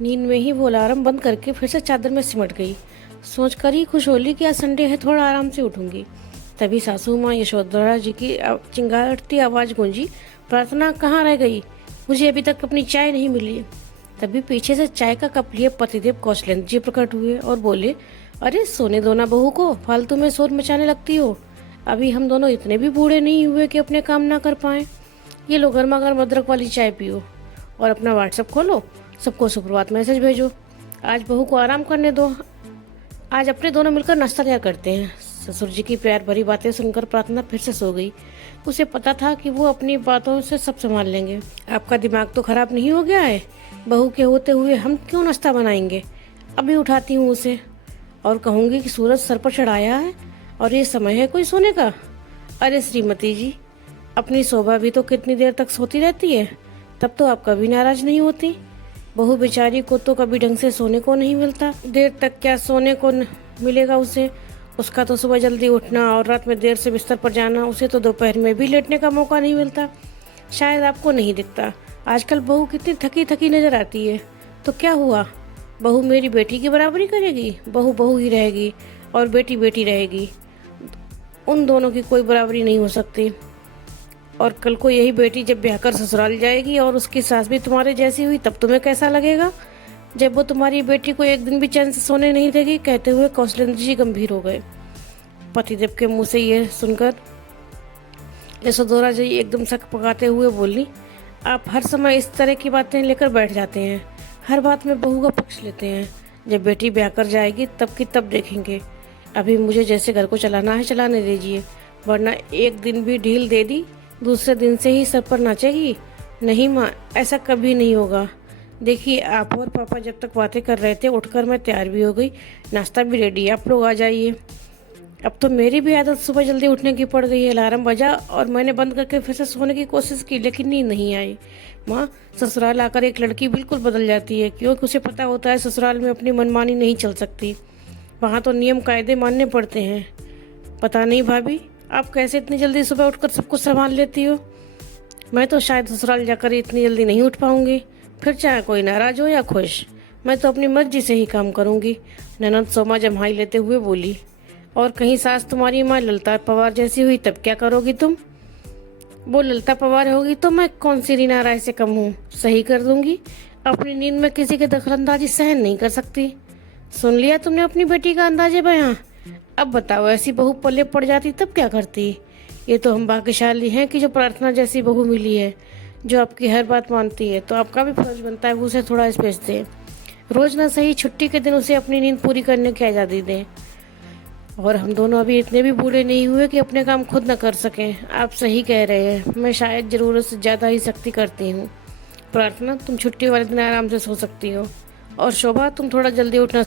नींद में ही वो अलार्म बंद करके फिर से चादर में सिमट गई। सोचकर ही खुश होली कि आज संडे है, थोड़ा आराम से उठूंगी। तभी सासू माँ यशोधरा जी की चिंगारती आवाज़ गूंजी, प्रार्थना कहाँ रह गई? मुझे अभी तक अपनी चाय नहीं मिली। तभी पीछे से चाय का कप लिए पतिदेव कौशलेंद्र जी प्रकट हुए और बोले, अरे सोने दो ना बहू को, फालतू में शोर मचाने लगती हो। अभी हम दोनों इतने भी बूढ़े नहीं हुए कि अपने काम ना कर पाए। ये लो गर्मा गर्म अदरक वाली चाय पियो और अपना व्हाट्सएप खोलो, सबको सुप्रभात मैसेज भेजो। आज बहू को आराम करने दो, आज अपने दोनों मिलकर नाश्ता तैयार करते हैं। ससुर जी की प्यार भरी बातें सुनकर प्रार्थना फिर से सो गई। उसे पता था कि वो अपनी बातों से सब संभाल लेंगे। आपका दिमाग तो खराब नहीं हो गया है? बहू के होते हुए हम क्यों नाश्ता बनाएंगे? अभी उठाती हूँ उसे और कहूँगी कि सूरज सर पर चढ़ाया है और ये समय है कोई सोने का। अरे श्रीमती जी, अपनी शोभा भी तो कितनी देर तक सोती रहती है, तब तो आप कभी नाराज नहीं होती। बहू बेचारी को तो कभी ढंग से सोने को नहीं मिलता। देर तक क्या सोने को मिलेगा उसे? उसका तो सुबह जल्दी उठना और रात में देर से बिस्तर पर जाना, उसे तो दोपहर में भी लेटने का मौका नहीं मिलता। शायद आपको नहीं दिखता, आजकल बहू कितनी थकी थकी नजर आती है। तो क्या हुआ, बहू मेरी बेटी की बराबरी करेगी? बहू बहू ही रहेगी और बेटी बेटी रहेगी, उन दोनों की कोई बराबरी नहीं हो सकती। और कल को यही बेटी जब ब्याह कर ससुराल जाएगी और उसकी सास भी तुम्हारे जैसी हुई, तब तुम्हें कैसा लगेगा जब वो तुम्हारी बेटी को एक दिन भी चैन से सोने नहीं देगी। कहते हुए कौशलेंद्र जी गंभीर हो गए। पतिदेव के मुंह से यह सुनकर यशोधरा जी एकदम सक पकाते हुए बोली, आप हर समय इस तरह की बातें लेकर बैठ जाते हैं, हर बात में बहू का पक्ष लेते हैं। जब बेटी ब्याह कर जाएगी तब की तब देखेंगे। अभी मुझे जैसे घर को चलाना है चलाने दीजिए, वरना एक दिन भी ढील दे दी दूसरे दिन से ही सर पर नाचेगी। नहीं माँ, ऐसा कभी नहीं होगा। देखिए, आप और पापा जब तक बातें कर रहे थे, उठकर मैं तैयार भी हो गई, नाश्ता भी रेडी है, आप लोग आ जाइए। अब तो मेरी भी आदत सुबह जल्दी उठने की पड़ गई है। अलार्म बजा और मैंने बंद करके फिर से सोने की कोशिश की, लेकिन नींद नहीं आई। माँ, ससुराल आकर एक लड़की बिल्कुल बदल जाती है, क्योंकि उसे पता होता है ससुराल में अपनी मनमानी नहीं चल सकती। वहाँ तो नियम कायदे मानने पड़ते हैं। पता नहीं भाभी, आप कैसे इतनी जल्दी सुबह उठकर सब कुछ संभाल लेती हो? मैं तो शायद ससुराल जाकर इतनी जल्दी नहीं उठ पाऊंगी, फिर चाहे कोई नाराज हो या खुश, मैं तो अपनी मर्जी से ही काम करूंगी। ननद सोमा जम्हाई लेते हुए बोली, और कहीं सास तुम्हारी माँ ललिता पवार जैसी हुई तब क्या करोगी तुम? वो ललिता पवार होगी तो मैं कौन सी रीना राय से कम हूँ? सही कर दूंगी। अपनी नींद में किसी की दखलंदाजी सहन नहीं कर सकती। सुन लिया तुमने अपनी बेटी का अंदाजे बयां? अब बताओ, ऐसी बहू पल्ले पड़ जाती तब क्या करती? ये तो हम भाग्यशाली हैं कि जो प्रार्थना जैसी बहू मिली है, जो आपकी हर बात मानती है। तो आपका भी फर्ज बनता है वो उसे थोड़ा स्पेस दें। रोज ना सही, छुट्टी के दिन उसे अपनी नींद पूरी करने की आज़ादी दें। और हम दोनों अभी इतने भी बूढ़े नहीं हुए कि अपने काम खुद न कर सकें। आप सही कह रहे हैं, मैं शायद ज़रूरत से ज़्यादा ही सख्ती करती हूँ। प्रार्थना, तुम छुट्टी वाले दिन आराम से सो सकती हो, और शोभा, तुम थोड़ा जल्दी उठना